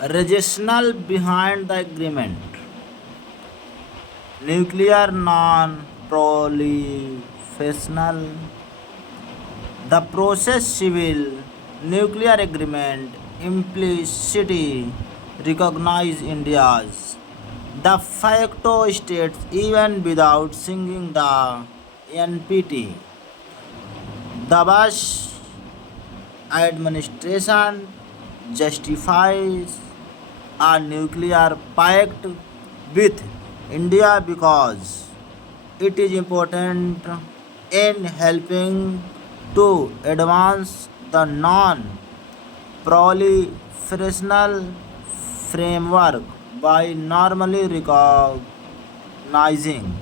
Rationale behind the agreement: nuclear non-proliferation. The process civil nuclear agreement implicitly recognizes India's de facto states even without signing the NPT. The Bush administration justifies a nuclear pact with India because it is important in helping to advance the non-proliferational framework by normally recognizing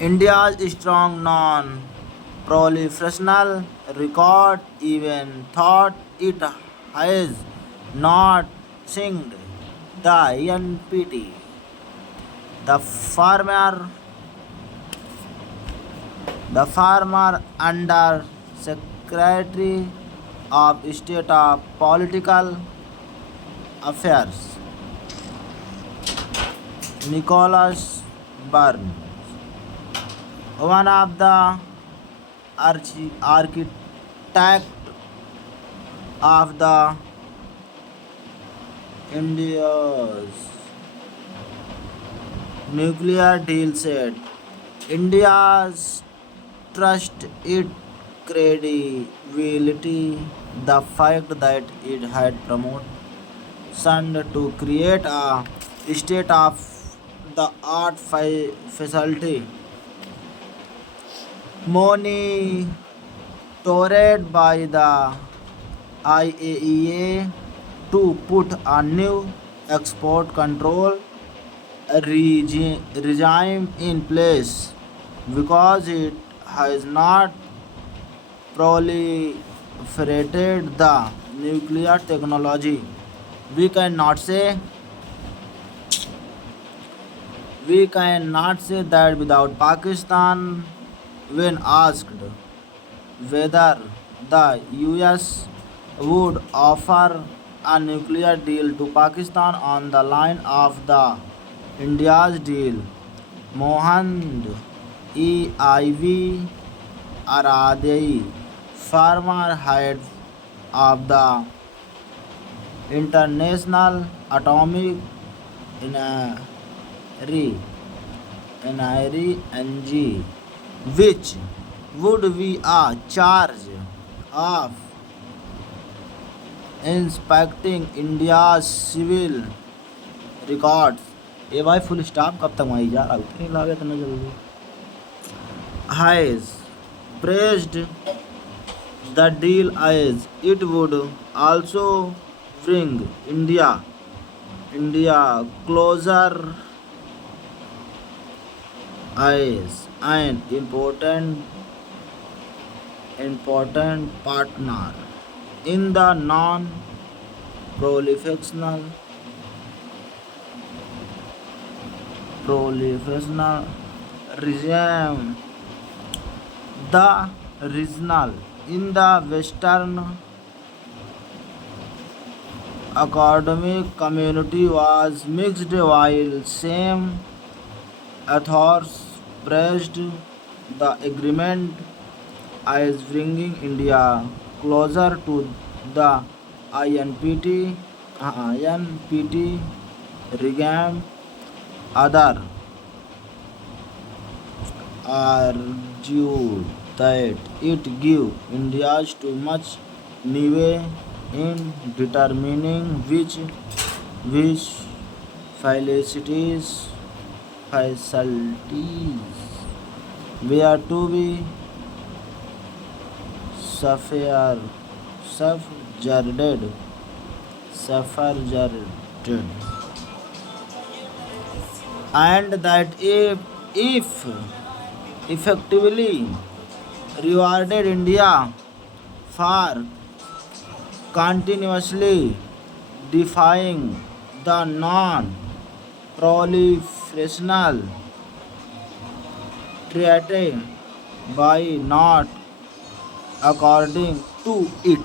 India's strong non-proliferational record, even thought it has not signed the NPT. The former, the former Under Secretary of State of Political Affairs, Nicholas Burns, one of the architect of the India's nuclear deal, said India's trust its credibility, the fact that it had promoted to create a state of the art facility monitored by the IAEA to put a new export control regime in place because it has not proliferated the nuclear technology. We cannot say we cannot say that without Pakistan. When asked whether the US would offer a nuclear deal to Pakistan on the line of the India's deal, Mohand EIV Aradei, former head of the International Atomic Energy, NG, which would be a charge of inspecting India's civil records. ए भाई full stop कब तक वहीं जा रहा उतनी लागत न जल्दी has praised the deal as it would also bring India closer as an important partner in the non-proliferational regime. The regional in the Western academic community was mixed while some authors praised the agreement as bringing India closer to the INPT regime. Others argued that it gave India too much leeway in determining which facilities were to be suffer- suffraged suffraged and that if effectively rewarded India for continuously defying the non-proliferational treaty by not according to it.